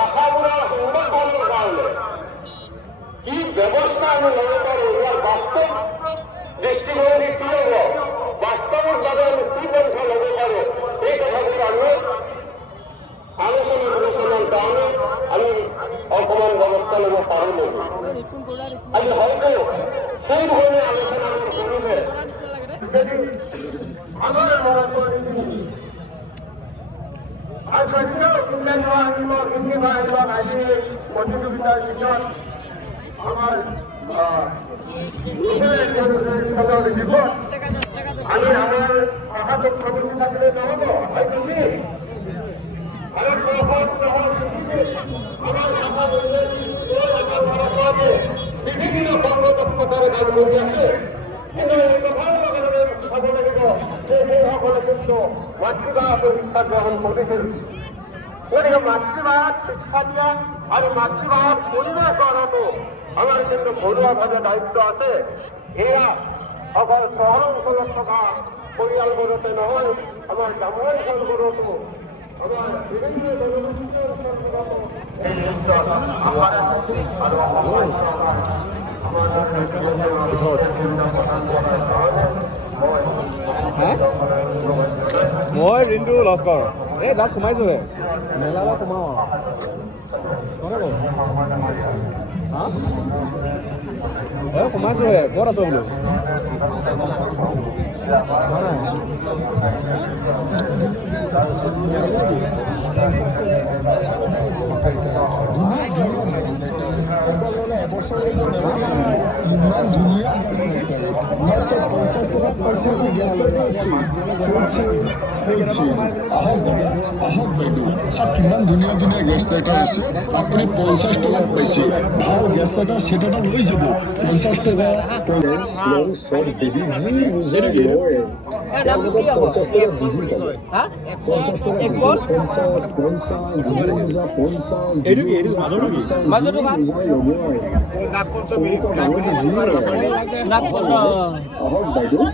ভাষাবোৰৰ সংৰক্ষণৰ কাৰণে কি ব্যৱস্থা আমি ল'ব পাৰোঁ, ইয়াৰ বাস্তৱ দৃষ্টিভংগী কি হ'ব, বাস্তৱিকভাৱে আমি কি পন্থা ল'ব পাৰোঁ, এই কথাবোৰ আমি আলোচনাৰ কাৰণে আমি অকণমান ব্যৱস্থা ল'ব পাৰোঁ নেকি? আজি হয়তো সেই ধৰণে আলোচনা কৰিলে আগৰ ল'ৰা ছোৱালীখিনি আর সত্য উন্নয়ন আনিব হিন্দি ভাষা আজি প্রতিযোগিতার ভিতর আমার রিপোর্ট আমি আমার ভাষাটোক প্রবৃত্তি থাকলে নহব হয়তো কি আমার ভাষা বিভিন্ন কর্মদক্ষতার কাজ করে আছে কিন্তু এই কথার খাব লাগিব যে সেইসকলে কিন্তু মাতৃভাষা শিক্ষা গ্রহণ করেছিল। গতিকে মাতৃভাষাত শিক্ষা দিয়া আৰু মাতৃভাষাত পৰিৱেশ কৰাটো আমাৰ কিন্তু ঘৰুৱাভাৱে দায়িত্ব আছে। এয়া অকল চহৰ অঞ্চলত থকা পৰিয়ালবোৰতে নহয়, আমাৰ গ্ৰাম্যাঞ্চলবোৰতো আমাৰ বিভিন্ন জনগোষ্ঠীয় অঞ্চলবোৰতো এই নৃত্য আৰু মই ৰিন্তু লস্কৰ এই জাষ্ট সোমাইছোহে মেলালৈ সোমাওঁ আৰু সোমাইছোহে ক'ত আছ বোলো কিমান ধুনীয়া ধুনীয়া গেছ লাইটাৰ আছে। আপুনি 50 টকাত পাইছে ভাল গেছ লাইটাৰ ছেট এটা লৈ যাব 50 টকা। লং শৰ্ট বেবি যি বুজে লয় 50 টকা ডিজি পাব 50 টকা ডিজি 50 ডিজি মোজা 50 মাজতো লগোৱাই আহক বাইদেউ।